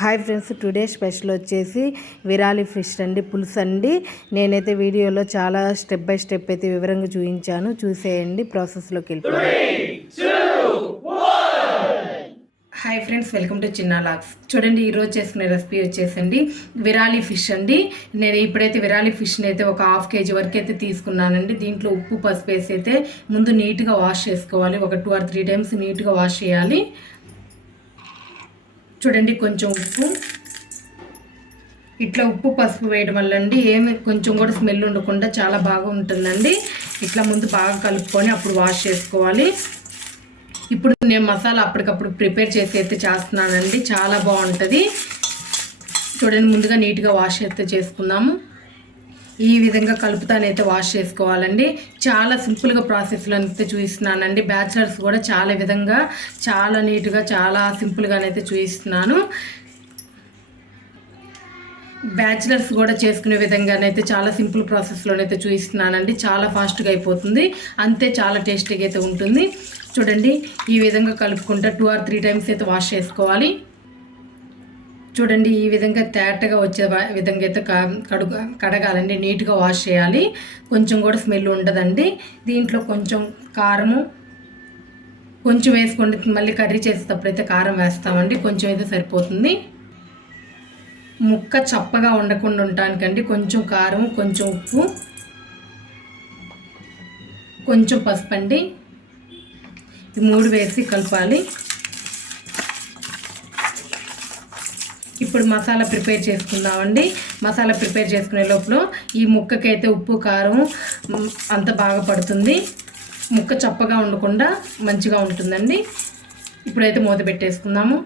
Hi friends today special వచ్చేసి Virali fish అండి పులుసు అండి. నేనైతే వీడియోలో చాలా స్టెప్ బై స్టెప్ అయితే వివరంగా చూపించాను. చూసేయండి ప్రాసెస్లోకి వెళ్ళిపోయి హాయ్ ఫ్రెండ్స్ వెల్కమ్ టు చిన్న లాక్స్. చూడండి ఈరోజు చేసుకునే రెసిపీ వచ్చేసండి విరాలి ఫిష్ అండి. నేను ఇప్పుడైతే విరాలి ఫిష్ని అయితే ఒక హాఫ్ కేజీ వరకు అయితే తీసుకున్నానండి. దీంట్లో ఉప్పు పసుపు వేసి అయితే ముందు నీట్గా వాష్ చేసుకోవాలి. ఒక టూ ఆర్ త్రీ టైమ్స్ నీట్గా వాష్ చేయాలి. చూడండి కొంచెం ఉప్పు. ఇట్లా ఉప్పు పసుపు వేయడం వల్ల అండి ఏమి కొంచెం కూడా స్మెల్ ఉండకుండా చాలా బాగా ఉంటుందండి ఇట్లా ముందు బాగా కలుపుకొని అప్పుడు వాష్ చేసుకోవాలి. ఇప్పుడు నేను మసాలా అప్పటికప్పుడు ప్రిపేర్ చేసి అయితే చేస్తున్నానండి. చాలా బాగుంటుంది. చూడండి ముందుగా నీట్గా వాష్ అయితే చేసుకుందాము. ఈ విధంగా కలుపుతానైతే వాష్ చేసుకోవాలండి. చాలా సింపుల్గా ప్రాసెస్లో అయితే చూపిస్తున్నానండి బ్యాచిలర్స్ కూడా చాలా విధంగా చాలా నీట్గా చాలా సింపుల్గానైతే చూపిస్తున్నాను బ్యాచిలర్స్ కూడా చేసుకునే విధంగానైతే చాలా సింపుల్ ప్రాసెస్లోనైతే చూపిస్తున్నానండి చాలా ఫాస్ట్గా అయిపోతుంది. అంతే చాలా టేస్టీగా అయితే ఉంటుంది. చూడండి ఈ విధంగా కలుపుకుంటా టూ ఆర్ త్రీ టైమ్స్ అయితే వాష్ చేసుకోవాలి. చూడండి ఈ విధంగా తేటగా వచ్చే విధంగా అయితే క- కడుగు కడగాలండి. నీట్గా వాష్ చేయాలి. కొంచెం కూడా స్మెల్ ఉండదండి. దీంట్లో కొంచెం కారము కొంచెం వేసుకోండి. మళ్ళీ కర్రీ చేసేటప్పుడు అయితే కారం వేస్తామండి. కొంచెం అయితే సరిపోతుంది. ముక్క చప్పగా ఉండకుండా ఉండటానికండి. కొంచెం కారం కొంచెం ఉప్పు కొంచెం పసుపు అండి ఈ మూడు వేసి కలపాలి. ఇప్పుడు మసాలా ప్రిపేర్ చేసుకుందామండి. మసాలా ప్రిపేర్ చేసుకునే లోపల ఈ ముక్కకైతే ఉప్పు కారం అంత బాగా పడుతుంది. ముక్క చప్పగా ఉండకుండా మంచిగా ఉంటుందండి. ఇప్పుడైతే మూత పెట్టేసుకుందాము.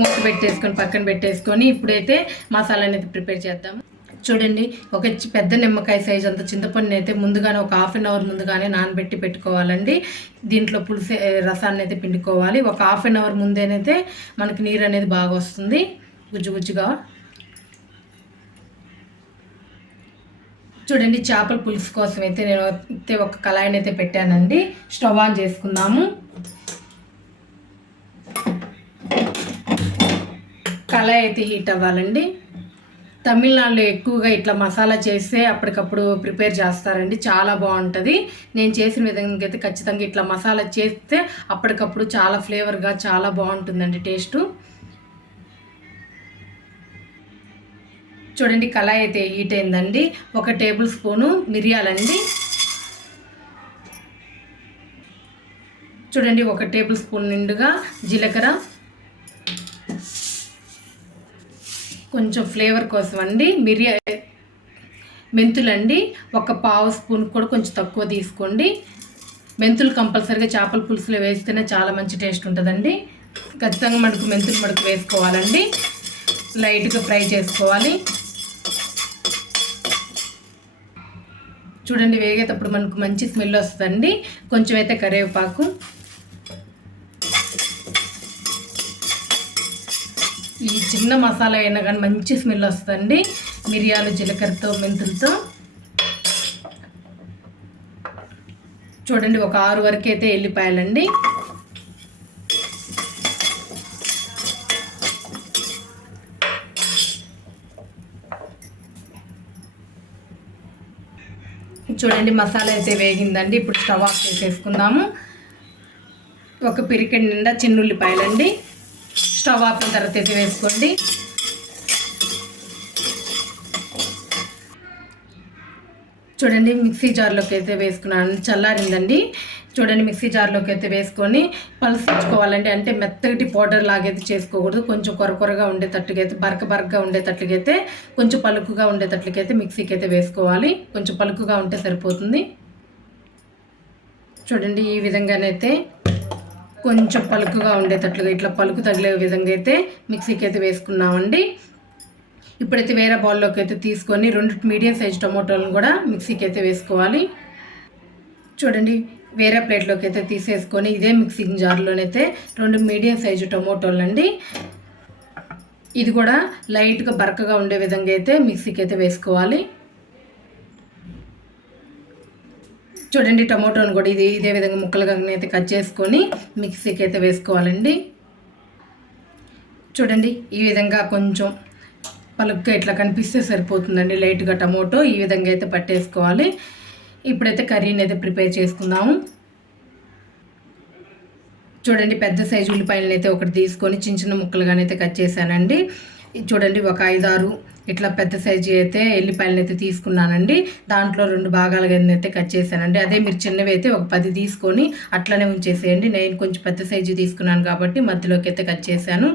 మూత పెట్టేసుకొని పక్కన పెట్టేసుకొని ఇప్పుడైతే మసాలా అనేది ప్రిపేర్ చేద్దాము. చూడండి ఒక పెద్ద నిమ్మకాయ సైజ్ అంత చింతపండుని అయితే ముందుగానే ఒక హాఫ్ అన్ అవర్ ముందుగానే నానబెట్టి పెట్టుకోవాలండి. దీంట్లో పులుసు రసాన్ని అయితే పిండుకోవాలి. ఒక హాఫ్ అన్ అవర్ ముందేనైతే మనకి నీరు అనేది బాగా వస్తుంది. గుజ్జు గుజ్జుగా చూడండి చేపల పులుసు కోసం అయితే నేను అయితే ఒక కళాయిని అయితే పెట్టానండి. స్టవ్ ఆన్ చేసుకుందాము. కళాయి అయితే హీట్ అవ్వాలండి. తమిళనాడులో ఎక్కువగా ఇట్లా మసాలా చేస్తే అప్పటికప్పుడు ప్రిపేర్ చేస్తారండి. చాలా బాగుంటుంది. నేను చేసిన విధంగా అయితే ఖచ్చితంగా ఇట్లా మసాలా చేస్తే అప్పటికప్పుడు చాలా ఫ్లేవర్గా చాలా బాగుంటుందండి టేస్టు. చూడండి కళాయి అయితే హీట్ అయిందండి. ఒక టేబుల్ స్పూను మిరియాలండి చూడండి ఒక టేబుల్ స్పూన్ నిండుగా జీలకర్ర. కొంచెం ఫ్లేవర్ కోసం అండి మిరియా మెంతులండి ఒక పావు స్పూన్ కూడా కొంచెం తక్కువ తీసుకోండి. మెంతులు కంపల్సరీగా చేపల పులుసులో వేస్తేనే చాలా మంచి టేస్ట్ ఉంటుందండి. ఖచ్చితంగా మనకు మెంతులు మడుకు వేసుకోవాలండి. లైట్గా ఫ్రై చేసుకోవాలి. చూడండి వేగేటప్పుడు మనకు మంచి స్మెల్ వస్తుందండి. కొంచెం అయితే కరివేపాకు. ఈ చిన్న మసాలా అయినా కానీ మంచి స్మెల్ వస్తుందండి. మిరియాలు జీలకర్రతో మెంతులతో. చూడండి ఒక ఆరు వరకు అయితే ఎల్లిపాయలండి. చూడండి మసాలా అయితే వేగిందండి. ఇప్పుడు స్టవ్ ఆఫ్ చేసేసుకుందాము. ఒక పిరికెడ్ నిండా చిన్నుల్లిపాయలండి. స్టవ్ ఆపిన తర్వాత అయితే వేసుకోండి. చూడండి మిక్సీ జార్లోకి అయితే వేసుకున్నాను. చల్లారిందండి. చూడండి మిక్సీ జార్లోకి అయితే వేసుకొని పలుసుకోవాలండి అంటే మెత్తటి పౌడర్ లాగైతే చేసుకోకూడదు. కొంచెం కొరకొరగా ఉండేటట్టుగా అయితే బరక బరకగా ఉండేటట్లుగైతే అయితే కొంచెం పలుకుగా ఉండేటట్లుగైతే మిక్సీకి అయితే వేసుకోవాలి. కొంచెం పలుకుగా ఉంటే సరిపోతుంది. చూడండి ఈ విధంగానైతే కొంచెం పలుకుగా ఉండేటట్లుగా ఇట్లా పలుకు తగిలే విధంగా అయితే మిక్సీకి అయితే వేసుకున్నామండి. ఇప్పుడైతే వేరే బౌల్లోకి అయితే తీసుకొని రెండు మీడియం సైజ్ టమోటాలను కూడా మిక్సీకి అయితే వేసుకోవాలి. చూడండి వేరే ప్లేట్లోకి అయితే తీసేసుకొని ఇదే మిక్సింగ్ జార్లోనైతే రెండు మీడియం సైజు టొమాటోలు అండి ఇది కూడా లైట్గా బరకగా ఉండే విధంగా అయితే మిక్సీకి అయితే వేసుకోవాలి. చూడండి టమోటోని కూడా ఇది ఇదే విధంగా ముక్కలుగా అయితే కట్ చేసుకొని మిక్సీకి అయితే వేసుకోవాలండి. చూడండి ఈ విధంగా కొంచెం పలుగ్గా ఇట్లా కనిపిస్తే సరిపోతుందండి. లైట్గా టమోటో ఈ విధంగా అయితే పట్టేసుకోవాలి. ఇప్పుడైతే కర్రీని అయితే ప్రిపేర్ చేసుకుందాము. చూడండి పెద్ద సైజు ఉల్లిపాయలను అయితే ఒకటి తీసుకొని చిన్న చిన్న ముక్కలుగానైతే కట్ చేశానండి. ఇది చూడండి ఒక ఐదారు ఇట్లా పెద్ద సైజు అయితే ఎల్లిపాయలను అయితే తీసుకున్నానండి. దాంట్లో రెండు భాగాలుగా అయితే కట్ చేశానండి. అదే మీరు చిన్నవి అయితే ఒక పది తీసుకొని అట్లనే ఉంచేసేయండి. నేను కొంచెం పెద్ద సైజు తీసుకున్నాను కాబట్టి మధ్యలోకి అయితే కట్ చేశాను.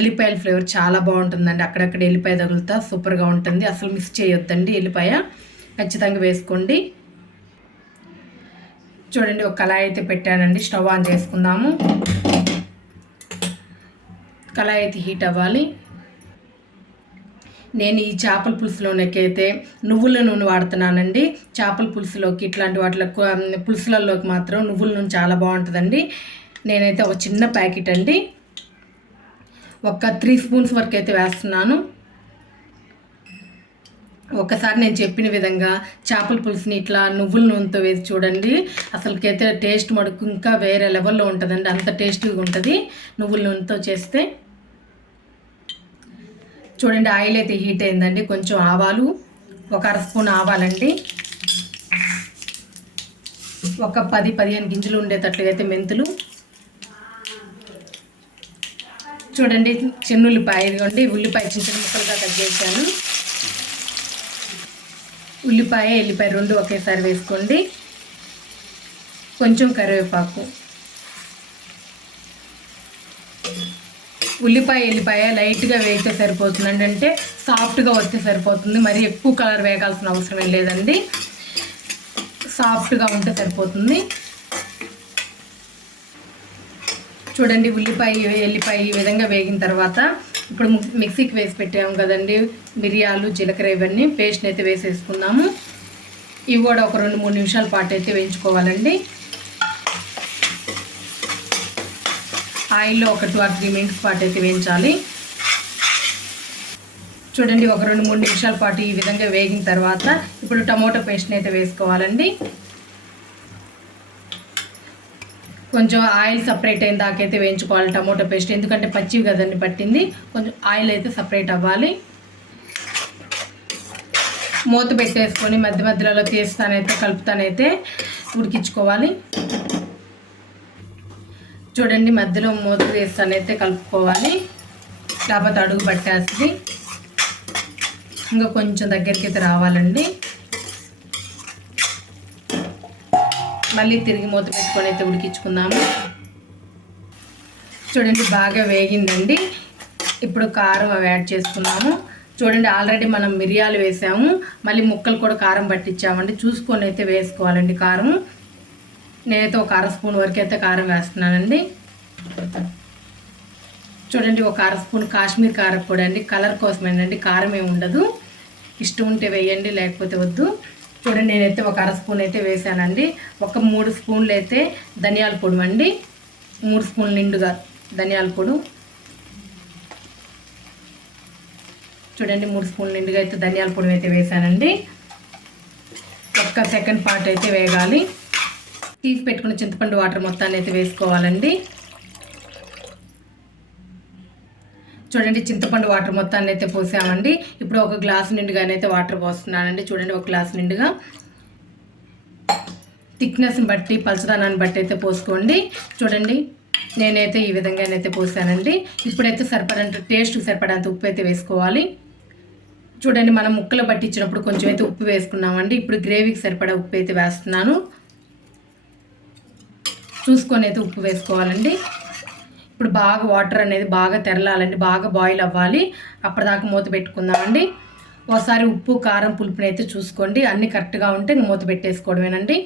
ఎల్లిపాయల ఫ్లేవర్ చాలా బాగుంటుందండి. అక్కడక్కడ ఎల్లిపాయ తగులుతా సూపర్గా ఉంటుంది. అసలు మిస్ చేయొద్దండి ఎల్లిపాయ. ఖచ్చితంగా వేసుకోండి. చూడండి ఒక కళాయి అయితే పెట్టానండి. స్టవ్ ఆన్ చేసుకుందాము. కళాయి అయితే హీట్ అవ్వాలి. నేను ఈ చేపల పులుసులోనకైతే నువ్వుల నూనె వాడుతున్నానండి. చేపల పులుసులోకి ఇట్లాంటి వాటిలో పులుసులలోకి మాత్రం నువ్వుల నూనె చాలా బాగుంటుందండి. నేనైతే ఒక చిన్న ప్యాకెట్ అండి. ఒక త్రీ స్పూన్స్ వరకు అయితే వేస్తున్నాను. ఒకసారి నేను చెప్పిన విధంగా చేపల పులుసుని ఇట్లా నువ్వుల నూనెతో వేసి చూడండి. అసలుకైతే టేస్ట్ మడుకు ఇంకా వేరే లెవెల్లో ఉంటుందండి. అంత టేస్టీగా ఉంటుంది. నువ్వుల నూనెతో చేస్తే చూడండి ఆయిల్ అయితే హీట్ అయిందండి. కొంచెం ఆవాలు ఒక అర స్పూన్ ఆవాలండి. ఒక పది పదిహేను గింజలు ఉండేటట్లుగా అయితే మెంతులు. చూడండి చిన్న ఉల్లిపాయ ఇదిగోండి ఉల్లిపాయ చిన్న చిన్న ముక్కలుగా కట్ చేశాను. ఉల్లిపాయ ఎల్లిపాయ రెండు ఒకేసారి వేసుకోండి. కొంచెం కరివేపాకు. ఉల్లిపాయ ఎల్లిపాయ లైట్గా వేస్తే సరిపోతుందండి అంటే సాఫ్ట్గా వస్తే సరిపోతుంది. మరి ఎక్కువ కలర్ వేయాల్సిన అవసరం ఏం లేదండి. సాఫ్ట్గా ఉంటే సరిపోతుంది. చూడండి ఉల్లిపాయ ఎల్లిపాయ ఈ విధంగా వేగిన తర్వాత ఇప్పుడు మిక్సీకి వేసి పెట్టాము కదండి. మిరియాలు జీలకర్ర ఇవన్నీ పేస్ట్ని అయితే వేసేసుకున్నాము. ఇవి కూడా ఒక రెండు మూడు నిమిషాల పాటు అయితే వేయించుకోవాలండి. ఆయిల్లో ఒక టూ ఆర్ త్రీ మినిట్స్ పాటు అయితే వేయించాలి. చూడండి ఒక రెండు మూడు నిమిషాల పాటు ఈ విధంగా వేగిన తర్వాత ఇప్పుడు టమోటో పేస్ట్ని అయితే వేసుకోవాలండి. కొంచెం ఆయిల్ సపరేట్ అయిన దాకైతే వేయించుకోవాలి టమోటా పేస్ట్. ఎందుకంటే పచ్చివి కదండి పట్టింది. కొంచెం ఆయిల్ అయితే సపరేట్ అవ్వాలి. మూత పెట్టేసుకొని మధ్య మధ్యలో తీస్తానైతే కలుపుతానైతే ఉడికించుకోవాలి. చూడండి మధ్యలో మూత తీస్తానైతే కలుపుకోవాలి. లేకపోతే అడుగు పట్టేస్తుంది. ఇంకా కొంచెం దగ్గరికి అయితే రావాలండి. మళ్ళీ తిరిగి మూత పెట్టుకొని అయితే ఉడికించుకుందాము. చూడండి బాగా వేగిందండి. ఇప్పుడు కారం అవి యాడ్ చేసుకున్నాము. చూడండి ఆల్రెడీ మనం మిరియాలు వేసాము. మళ్ళీ ముక్కలు కూడా కారం పట్టించామండి. చూసుకొని అయితే వేసుకోవాలండి కారం నేనైతే ఒక అర స్పూన్ వరకు అయితే కారం వేస్తున్నానండి. చూడండి ఒక అర స్పూన్ కాశ్మీర్ కారం కూడా అండి. కలర్ కోసమేనండి కారం ఏమి ఉండదు. ఇష్టం ఉంటే వేయండి లేకపోతే వద్దు. చూడండి నేనైతే ఒక అర స్పూన్ అయితే వేసానండి. ఒక మూడు స్పూన్లు అయితే ధనియాల పొడి అండి. మూడు స్పూన్లు నిండుగా ధనియాల పొడి. చూడండి మూడు స్పూన్లు నిండుగా అయితే ధనియాల పొడి అయితే వేసానండి. ఒక్క సెకండ్ పార్ట్ అయితే వేగాలి. తీసి పెట్టుకున్న చింతపండు వాటర్ మొత్తాన్ని అయితే వేసుకోవాలండి. చూడండి చింతపండు వాటర్ మొత్తాన్ని అయితే పోసామండి. ఇప్పుడు ఒక గ్లాస్ నిండుగానైతే వాటర్ పోస్తున్నానండి. చూడండి ఒక గ్లాస్ నిండుగా. థిక్నెస్ని బట్టి పలచదనాన్ని బట్టి అయితే పోసుకోండి. చూడండి నేనైతే ఈ విధంగానైతే పోసానండి. ఇప్పుడైతే సరిపడంత టేస్ట్ సరిపడంత ఉప్పు అయితే వేసుకోవాలి. చూడండి మనం ముక్కలు పట్టించినప్పుడు కొంచెం అయితే ఉప్పు వేసుకున్నామండి. ఇప్పుడు గ్రేవీకి సరిపడా ఉప్పు అయితే వేస్తున్నాను. చూసుకొని అయితే ఉప్పు వేసుకోవాలండి. ఇప్పుడు బాగా వాటర్ అనేది బాగా తెరలాలండి. బాగా బాయిల్ అవ్వాలి. అప్పటిదాకా మూత పెట్టుకుందామండి. ఒకసారి ఉప్పు కారం పులుపుని అయితే చూసుకోండి. అన్నీ కరెక్ట్గా ఉంటే మూత పెట్టేసుకోవడమేనండి.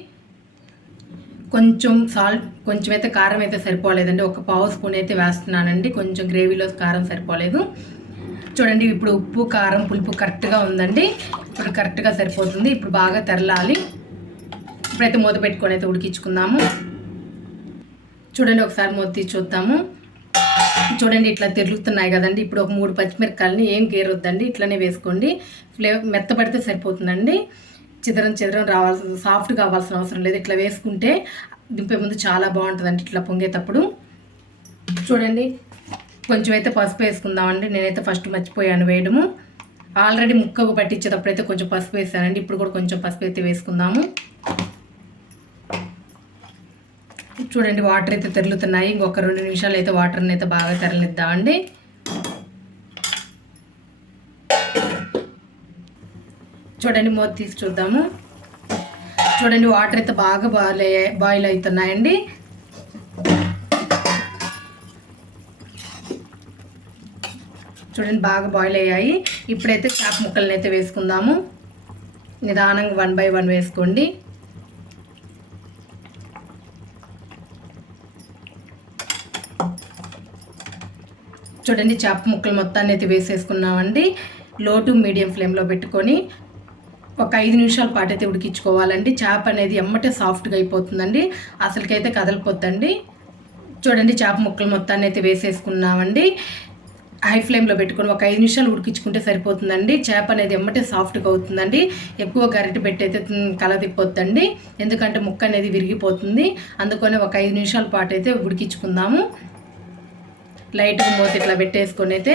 కొంచెం సాల్ట్ కొంచెం అయితే కారం అయితే సరిపోలేదండి. ఒక పావు స్పూన్ అయితే వేస్తున్నానండి. కొంచెం గ్రేవీలో కారం సరిపోలేదు. చూడండి ఇప్పుడు ఉప్పు కారం పులుపు కరెక్ట్గా ఉందండి. ఇప్పుడు కరెక్ట్గా సరిపోతుంది. ఇప్పుడు బాగా తెరలాలి. ఇప్పుడైతే మూత పెట్టుకొని అయితే ఉడికించుకుందాము. చూడండి ఒకసారి మొత్తి చూద్దాము. చూడండి ఇట్లా తిరుగుతున్నాయి కదండి. ఇప్పుడు ఒక మూడు పచ్చిమిరకాయలని ఏం గేరొద్దండి. ఇట్లనే వేసుకోండి. ఫ్లేవర్ మెత్తపడితే సరిపోతుందండి. చిదరం చిదరం రావాల్సిన సాఫ్ట్ కావాల్సిన అవసరం లేదు. ఇట్లా వేసుకుంటే దింపే ముందు చాలా బాగుంటుందండి ఇట్లా పొంగేటప్పుడు. చూడండి కొంచెం అయితే పసుపు వేసుకుందామండి. నేనైతే ఫస్ట్ మర్చిపోయాను వేయడము. ఆల్రెడీ ముక్కకు పట్టించేటప్పుడు అయితే కొంచెం పసుపు వేసానండి. ఇప్పుడు కూడా కొంచెం పసుపు అయితే వేసుకుందాము. చూడండి వాటర్ అయితే తెరులుతున్నాయి. ఇంకొక రెండు నిమిషాలు అయితే వాటర్ని అయితే బాగా తెరలిద్దామండి చూడండి మూత తీసి చూద్దాము. చూడండి వాటర్ అయితే బాగా బాయిల్ బాయిల్ అవుతున్నాయండి. చూడండి బాగా బాయిల్ అయ్యాయి. ఇప్పుడైతే చేప ముక్కలను అయితే వేసుకుందాము. నిదానంగా వన్ బై వన్ వేసుకోండి. చూడండి చేప ముక్కలు మొత్తాన్ని అయితే వేసేసుకున్నామండి. లో టు మీడియం ఫ్లేమ్లో పెట్టుకొని ఒక ఐదు నిమిషాల పాటు అయితే ఉడికించుకోవాలండి. చేప అనేది ఎమ్మటే సాఫ్ట్గా అయిపోతుందండి. అసలుకైతే కదలిపోద్దండి. చూడండి చేప ముక్కలు మొత్తాన్ని అయితే వేసేసుకున్నామండి. హై ఫ్లేమ్లో పెట్టుకొని ఒక ఐదు నిమిషాలు ఉడికించుకుంటే సరిపోతుందండి. చేప అనేది ఎమ్మటే సాఫ్ట్గా అవుతుందండి. ఎక్కువ గరిటె పెట్టి అయితే కలదిపోద్దండి ఎందుకంటే ముక్క అనేది విరిగిపోతుంది. అందుకని ఒక ఐదు నిమిషాల పాటు అయితే ఉడికించుకుందాము. లైట్గా మూత ఇట్లా పెట్టేసుకొని అయితే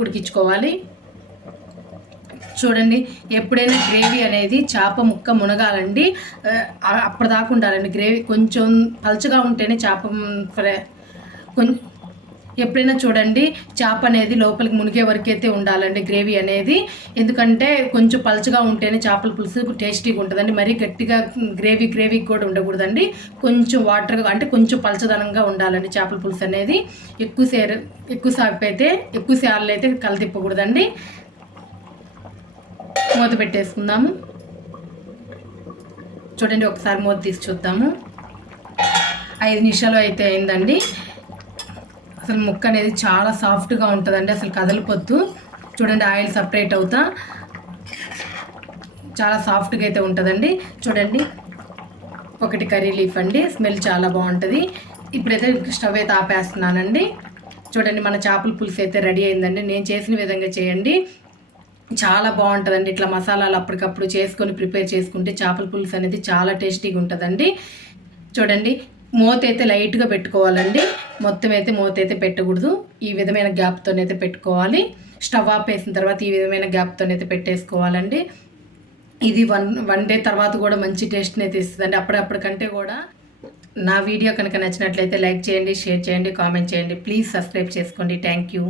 ఉడికించుకోవాలి. చూడండి ఎప్పుడైనా గ్రేవీ అనేది చేప ముక్క మునగాలండి అప్పటిదాకా ఉండాలండి. గ్రేవీ కొంచెం పలచగా ఉంటేనే చేప ఫ్రై కొంచెం ఎప్పుడైనా చూడండి చేప అనేది లోపలికి మునిగే వరకు అయితే ఉండాలండి గ్రేవీ అనేది. ఎందుకంటే కొంచెం పలచగా ఉంటేనే చేపల పులుసు టేస్టీగా ఉంటుందండి. మరీ గట్టిగా గ్రేవీ గ్రేవీ కూడా ఉండకూడదండి. కొంచెం వాటర్గా అంటే కొంచెం పలచదనంగా ఉండాలండి చేపల పులుసు అనేది. ఎక్కువ సేర ఎక్కువ సాపు అయితే ఎక్కువ సేర్లు అయితే కలదిప్పకూడదండి మూత పెట్టేసుకుందాము. చూడండి ఒకసారి మూత తీసి చూద్దాము. ఐదు నిమిషాలు అయితే అయిందండి. అసలు ముక్క అనేది చాలా సాఫ్ట్గా ఉంటుందండి. అసలు కదలిపోద్దు. చూడండి ఆయిల్ సపరేట్ అవుతా. చాలా సాఫ్ట్గా అయితే ఉంటుందండి. చూడండి ఒకటి కర్రీ లీఫ్ అండి. స్మెల్ చాలా బాగుంటుంది. ఇప్పుడైతే స్టవ్ అయితే ఆపేస్తున్నానండి. చూడండి మన చేపల పులుసు అయితే రెడీ అయిందండి. నేను చేసిన విధంగా చేయండి. చాలా బాగుంటుందండి. ఇట్లా మసాలాలు అప్పటికప్పుడు చేసుకొని ప్రిపేర్ చేసుకుంటే చేపల పులుసు అనేది చాలా టేస్టీగా ఉంటుందండి. చూడండి మూత అయితే లైట్గా పెట్టుకోవాలండి. మొత్తం అయితే మూత అయితే పెట్టకూడదు. ఈ విధమైన గ్యాప్తోనైతే పెట్టుకోవాలి. స్టవ్ ఆఫ్ వేసిన తర్వాత ఈ విధమైన గ్యాప్తోనైతే పెట్టేసుకోవాలండి. ఇది వన్ వన్ డే తర్వాత కూడా మంచి టేస్ట్ని అయితే ఇస్తుందండి అప్పుడప్పటికంటే కూడా. నా వీడియో కనుక నచ్చినట్లయితే లైక్ చేయండి షేర్ చేయండి కామెంట్ చేయండి. ప్లీజ్ సబ్స్క్రైబ్ చేసుకోండి. Thank you.